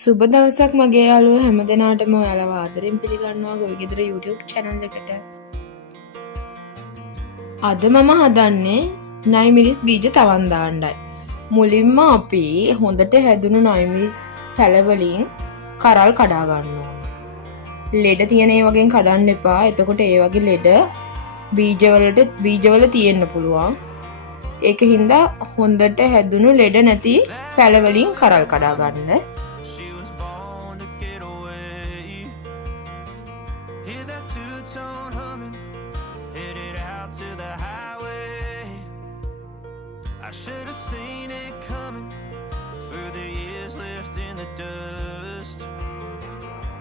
සුබ දවසක් මගේ යාළුවෝ හැමදෙනාටම ඔයාලව ආදරෙන් පිළිගන්නවා ගොවි ගෙදර YouTube channel එකට. අද මම හදන්නේ නයි මිරිස් බීජ තවන් දාන්නයි. මුලින්ම අපි හොඳට හැදුණු නයි මිරිස් පැල වලින් කරල් කඩා ගන්න ඕන. ලෙඩ තියෙන ඒ වගේ කඩන්න එපා. එතකොට ඒ වගේ ලෙඩ බීජවල තියෙන්න පුළුවන්. ඒකින්ද හොඳට හැදුණු ලෙඩ නැති පැල වලින් කරල් කඩා ගන්න. I should have seen it coming through the years left in the dust.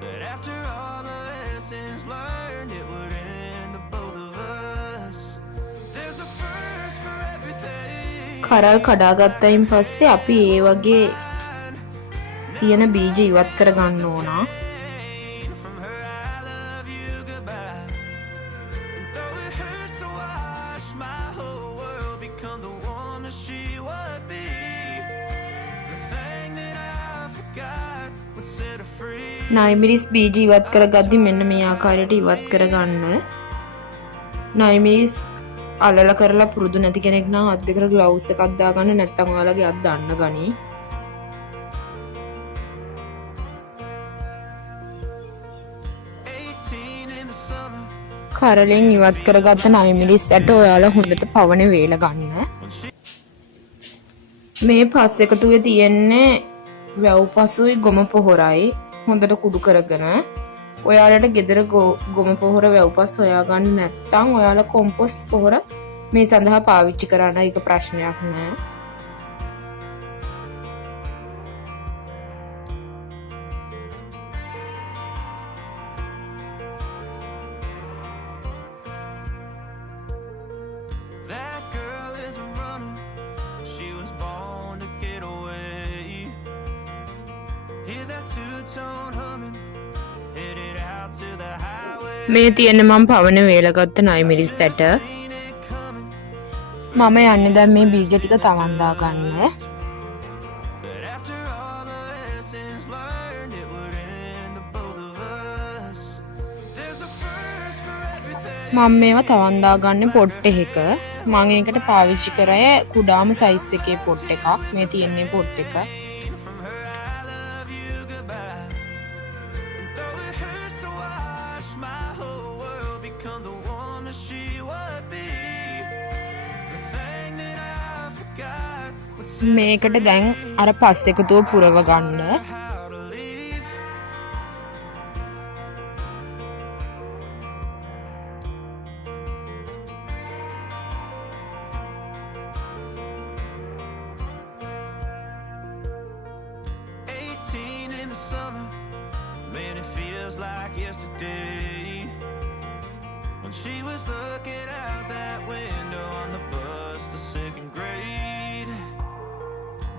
But after all the lessons learned, it would end the both of us. There's a first for everything. කරල් කඩාගත්තයින් පස්සේ අපි ඒ වගේ තියෙන බීජ ඉවත් කර ගන්න ඕන. නයි මිරිස් බීජ ඉවත් කරගද්දි මෙන්න මේ ආකාරයට ඉවත් කරගන්න. නයි මිරිස් අලල කරලා පුරුදු නැති කෙනෙක් නම් අත් දෙකට ග්ලව්ස් එකක් දාගන්න, නැත්නම් ඔයාලගේ අත් දාන්න ගනි. කරලෙන් ඉවත් කරගත්ත නයි මිරිස් ඇට ඔයාලා හොඳට පවනේ වේල ගන්න. මේ පස් එකතුවේ තියෙන්නේ වැව් පසුයි ගොම පොහොරයි. හොඳට කුඩු කරගෙන ඔයාලට ගෙදර ගොම පොහොර වැව්පස් හොයාගන්න නැත්නම් ඔයාලා කොම්පොස්ට් පොහොර මේ සඳහා පාවිච්චි කරන්න. ඒක ප්‍රශ්නයක් නෑ. That girl is a runner. She was born to get away. Hear that two-tone humming, headed out to the highway. මේ තියෙන්නේ මම පවන වේලගත්ත නයි මිරිස් ඇට. මම යන්නේ දැන් මේ බීජ ටික තවන් දා ගන්න. But after all the lessons learned, it would end the both of us. There's a first for everything. මම මේවා තවන් දා ගන්න පොට් එකක. මම ඒකට පාවිච්චි කරේ කුඩාම සයිස් එකේ පොට් එකක්. මේ තියෙන්නේ පොට් එක. මේකට දැන් අර පස් එකතුව පුරව ගන්න. In the summer, man, it feels like yesterday when she was looking out that window on the bus to second grade.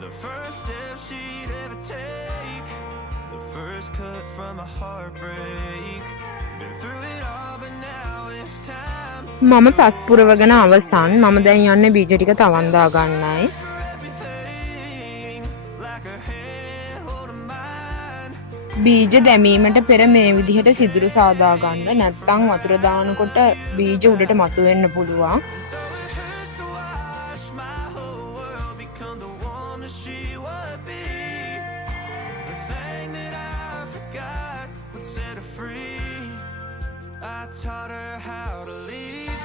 The first step she'd ever take, the first cut from a heartbreak. Been through it all, but now it's time. මම පස් පුරවගෙන අවසන්. මම දැන් යන්නේ බීජ ටික තවන් දා ගන්නයි. බීජ දැමීමට පෙර මේ විදිහට සිදුරු සාදා ගන්න. නැත්නම් වතුර දානකොට බීජ උඩට මතුවෙන්න පුළුවන්. I taught her how to leave.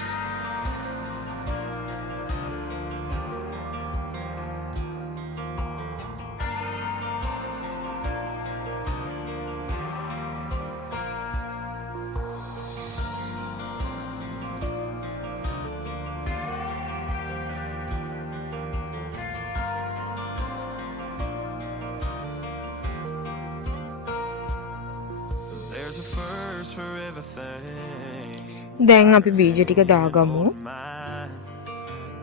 There's a first for everything. දැන් අපි බීජ ටික දාගමු.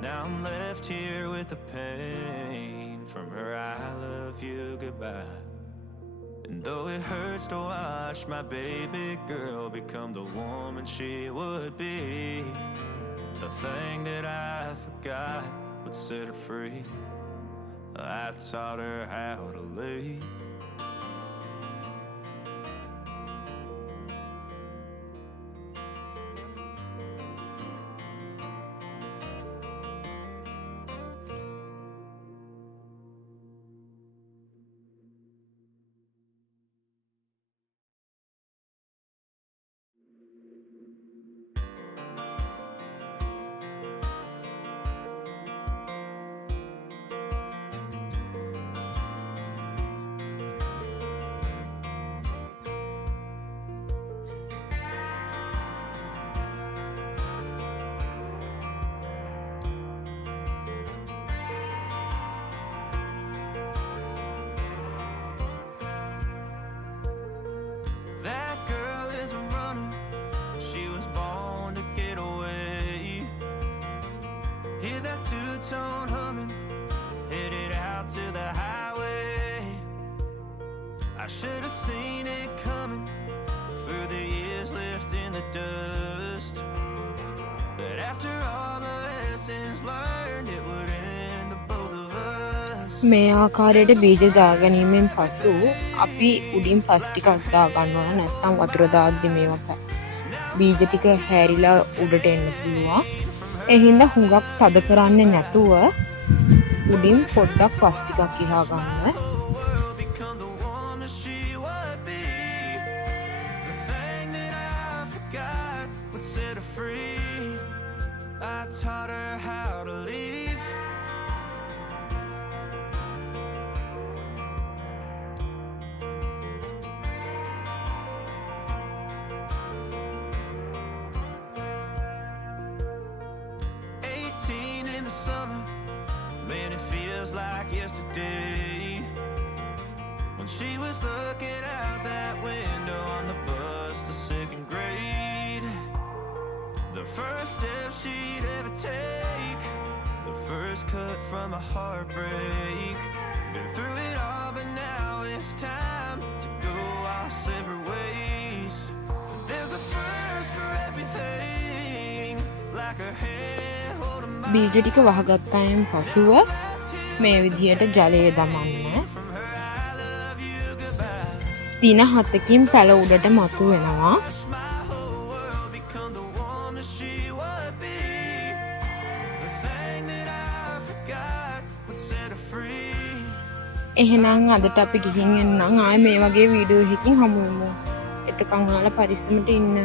Now I'm left here with the pain from her I love you goodbye. And though it hurts to watch my baby girl become the woman she would be, the thing that I forgot would set her free. I taught her how to leave. two-tone humming, headed out to the highway. I should have seen it coming through the years left in the dust. But after all the lessons learned, it would end the both of us. මේ ආකාරයට බීජ දාගැනීමෙන් පසු අපි උඩින් පස් ටිකක් දාගන්නවා. නැත්නම් වතුර දාද්දි මේවා බීජ ටික හැරිලා උඩට එන්න පුළුවන්. ඒ හින්දා හුඟක් තද කරන්නේ නැතුව උඩින් පොඩ්ඩක් පස් ටිකක් ඉහා ගන්න. Become the woman she would be. The thing that I forgot would set her free. I taught her how to leave. In the summer, man, it feels like yesterday when she was looking out that window on the bus to second grade. The first step she'd ever take, the first cut from a heartbreak. Been through it all, but now it's time to go our separate ways. There's a first for everything, like a hand holding my බීජ ටික වහගත්තායින් පසුව මේ විදිහට ජලය දමන්න. දින 7කින් පැල උඩට මතු වෙනවා. become the woman she would be. The thing that I forgot would set her free. එහෙනම් අදට අපි ගිහින් එන්නම්. ආයේ මේ වගේ වීඩියෝ එකකින් හමු වෙමු. එතකන් ඔයාලා පරිස්සමට ඉන්න.